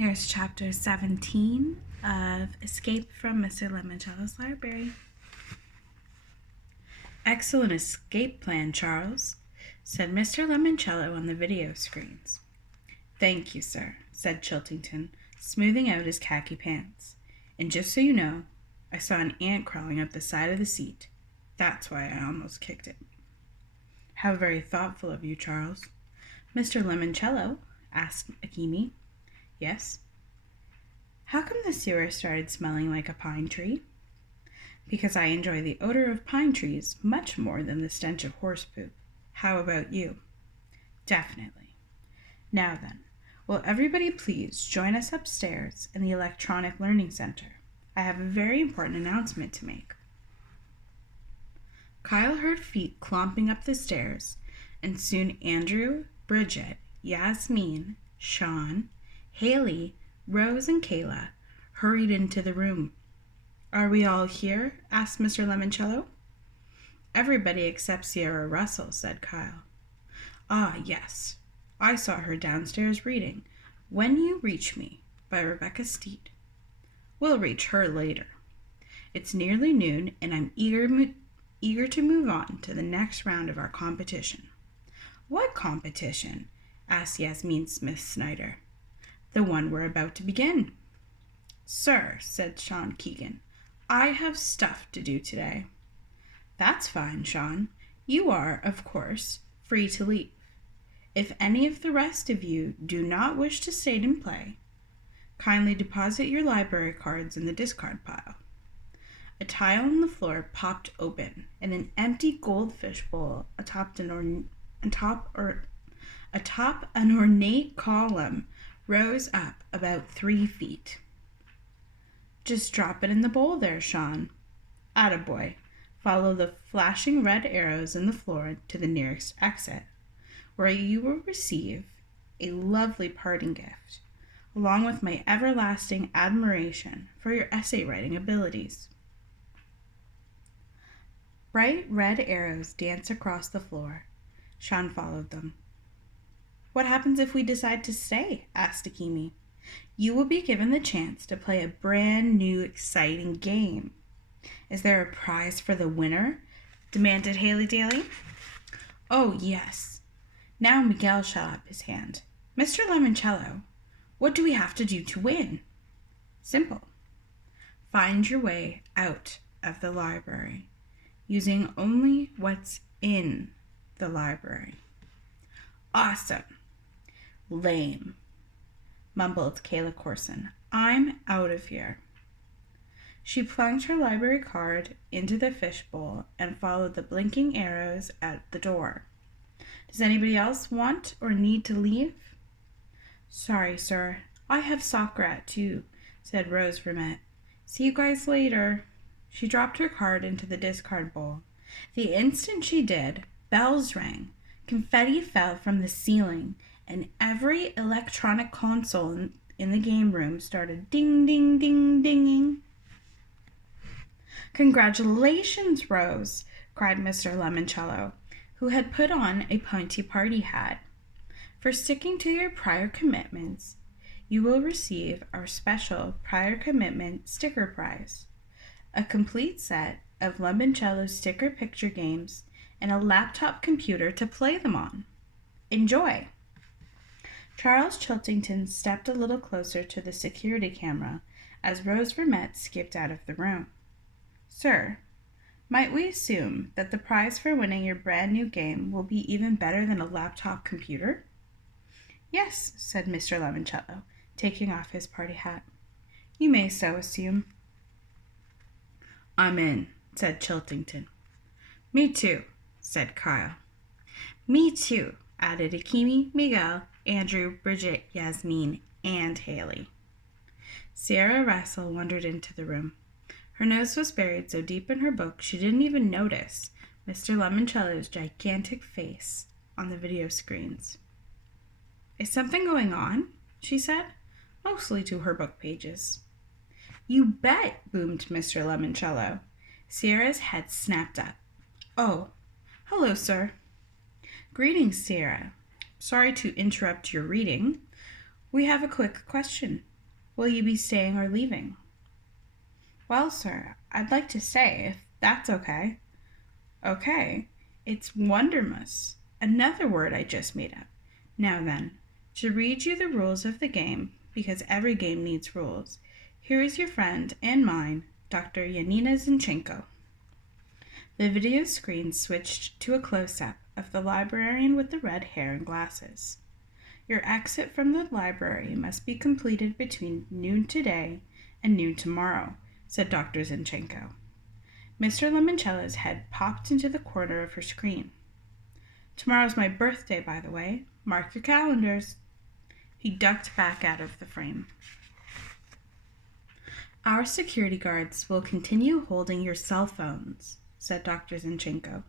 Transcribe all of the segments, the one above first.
Here's chapter 17 of Escape from Mr. Lemoncello's library. Excellent escape plan, Charles, said Mr. Lemoncello on the video screens. Thank you, sir, said Chiltington, smoothing out his khaki pants. And just so you know, I saw an ant crawling up the side of the seat. That's why I almost kicked it. How very thoughtful of you, Charles. Mr. Lemoncello, asked Akimi. Yes? How come the sewer started smelling like a pine tree? Because I enjoy the odor of pine trees much more than the stench of horse poop. How about you? Definitely. Now then, will everybody please join us upstairs in the Electronic Learning Center? I have a very important announcement to make. Kyle heard feet clomping up the stairs, and soon Andrew, Bridget, Yasmin, Sean, Haley, Rose, and Kayla hurried into the room. Are we all here? Asked Mr. Lemoncello. Everybody except Sierra Russell, said Kyle. Ah, yes. I saw her downstairs reading When You Reach Me by Rebecca Steed. We'll reach her later. It's nearly noon, and I'm eager to move on to the next round of our competition. What competition? Asked Yasmin Smith-Snyder. The one we're about to begin. Sir, said Sean Keegan, I have stuff to do today. That's fine, Sean. You are, of course, free to leave. If any of the rest of you do not wish to stay and play, kindly deposit your library cards in the discard pile. A tile on the floor popped open, and an empty goldfish bowl atop an ornate column rose up about 3 feet. Just drop it in the bowl there, Sean. Attaboy. Follow the flashing red arrows in the floor to the nearest exit, where you will receive a lovely parting gift, along with my everlasting admiration for your essay writing abilities. Bright red arrows danced across the floor. Sean followed them. What happens if we decide to stay? Asked Akimi. You will be given the chance to play a brand new, exciting game. Is there a prize for the winner? Demanded Haley Daly. Oh, yes. Now Miguel shot up his hand. Mr. Lemoncello, what do we have to do to win? Simple. Find your way out of the library, using only what's in the library. Awesome. Lame, mumbled Kayla Corson. I'm out of here. She plunged her library card into the fishbowl and followed the blinking arrows at the door. Does anybody else want or need to leave? Sorry, sir. I have soccer at 2, said Rose Vermette. See you guys later. She dropped her card into the discard bowl. The instant she did, bells rang. Confetti fell from the ceiling, and every electronic console in the game room started ding, ding, ding, dinging. Congratulations, Rose, cried Mr. Lemoncello, who had put on a pointy party hat. For sticking to your prior commitments, you will receive our special prior commitment sticker prize, a complete set of Lemoncello sticker picture games and a laptop computer to play them on. Enjoy! Charles Chiltington stepped a little closer to the security camera as Rose Vermette skipped out of the room. Sir, might we assume that the prize for winning your brand new game will be even better than a laptop computer? Yes, said Mr. Lemoncello, taking off his party hat. You may so assume. I'm in, said Chiltington. Me too, said Kyle. Me too, added Akimi, Miguel, Andrew, Bridget, Yasmin, and Haley. Sierra Russell wandered into the room. Her nose was buried so deep in her book she didn't even notice Mr. Lemoncello's gigantic face on the video screens. Is something going on? She said, mostly to her book pages. You bet, boomed Mr. Lemoncello. Sierra's head snapped up. Oh, hello, sir. Greetings, Sierra. Sorry to interrupt your reading. We have a quick question. Will you be staying or leaving? Well, sir, I'd like to stay, if that's okay. Okay, it's wondermus, another word I just made up. Now then, to read you the rules of the game, because every game needs rules, here is your friend and mine, Dr. Yanina Zinchenko. The video screen switched to a close-up of the librarian with the red hair and glasses. Your exit from the library must be completed between noon today and noon tomorrow, said Dr. Zinchenko. Mr. Lemoncello's head popped into the corner of her screen. Tomorrow's my birthday, by the way. Mark your calendars. He ducked back out of the frame. Our security guards will continue holding your cell phones, said Dr. Zinchenko.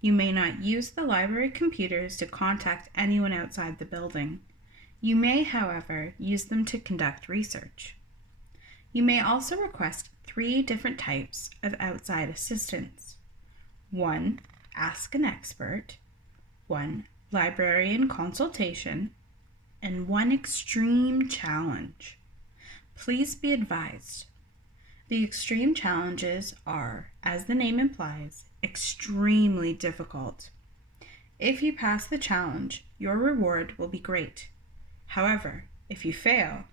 You may not use the library computers to contact anyone outside the building. You may, however, use them to conduct research. You may also request 3 different types of outside assistance. 1. Ask an expert. 1. Librarian consultation. And 1 extreme challenge. Please be advised. The extreme challenges are, as the name implies, extremely difficult. If you pass the challenge, your reward will be great. However, if you fail,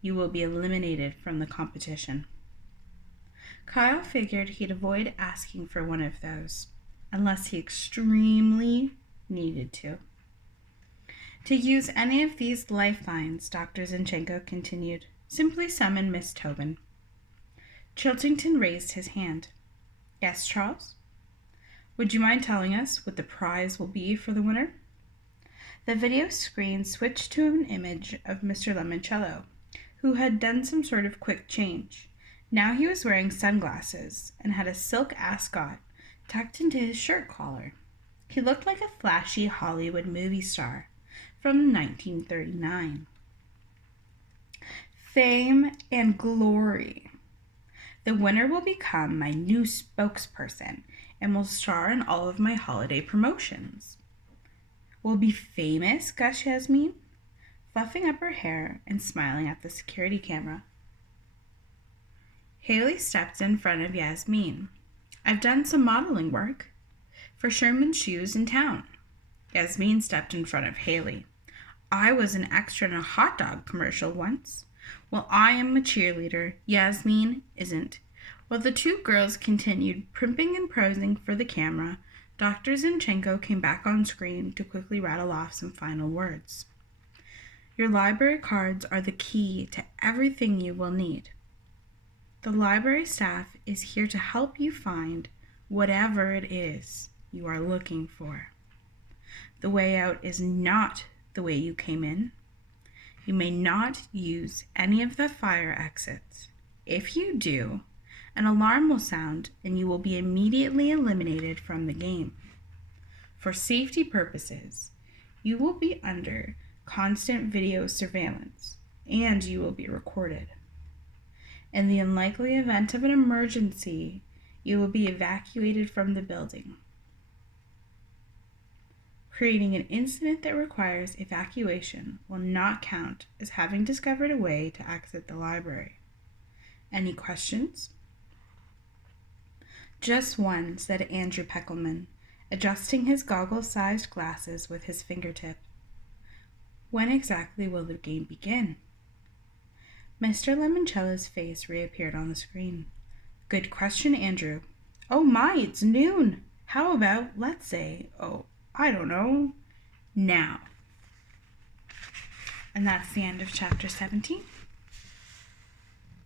you will be eliminated from the competition. Kyle figured he'd avoid asking for one of those, unless he extremely needed to. To use any of these lifelines, Dr. Zinchenko continued, simply summon Miss Tobin. Chiltington raised his hand. Yes, Charles? Would you mind telling us what the prize will be for the winner? The video screen switched to an image of Mr. Lemoncello, who had done some sort of quick change. Now he was wearing sunglasses and had a silk ascot tucked into his shirt collar. He looked like a flashy Hollywood movie star from 1939. Fame and glory. The winner will become my new spokesperson and will star in all of my holiday promotions. Will be famous, gushed Yasmin, fluffing up her hair and smiling at the security camera. Haley stepped in front of Yasmin. I've done some modeling work for Sherman's Shoes in town. Yasmin stepped in front of Haley. I was an extra in a hot dog commercial once. Well, I am a cheerleader. Yasmin isn't. While the 2 girls continued primping and posing for the camera, Dr. Zinchenko came back on screen to quickly rattle off some final words. Your library cards are the key to everything you will need. The library staff is here to help you find whatever it is you are looking for. The way out is not the way you came in. You may not use any of the fire exits. If you do, an alarm will sound and you will be immediately eliminated from the game. For safety purposes, you will be under constant video surveillance and you will be recorded. In the unlikely event of an emergency, you will be evacuated from the building. Creating an incident that requires evacuation will not count as having discovered a way to exit the library. Any questions? Just one, said Andrew Peckelman, adjusting his goggle-sized glasses with his fingertip. When exactly will the game begin? Mr. Lemoncello's face reappeared on the screen. Good question, Andrew. Oh my, it's noon. How about, let's say, I don't know, now. And that's the end of chapter 17.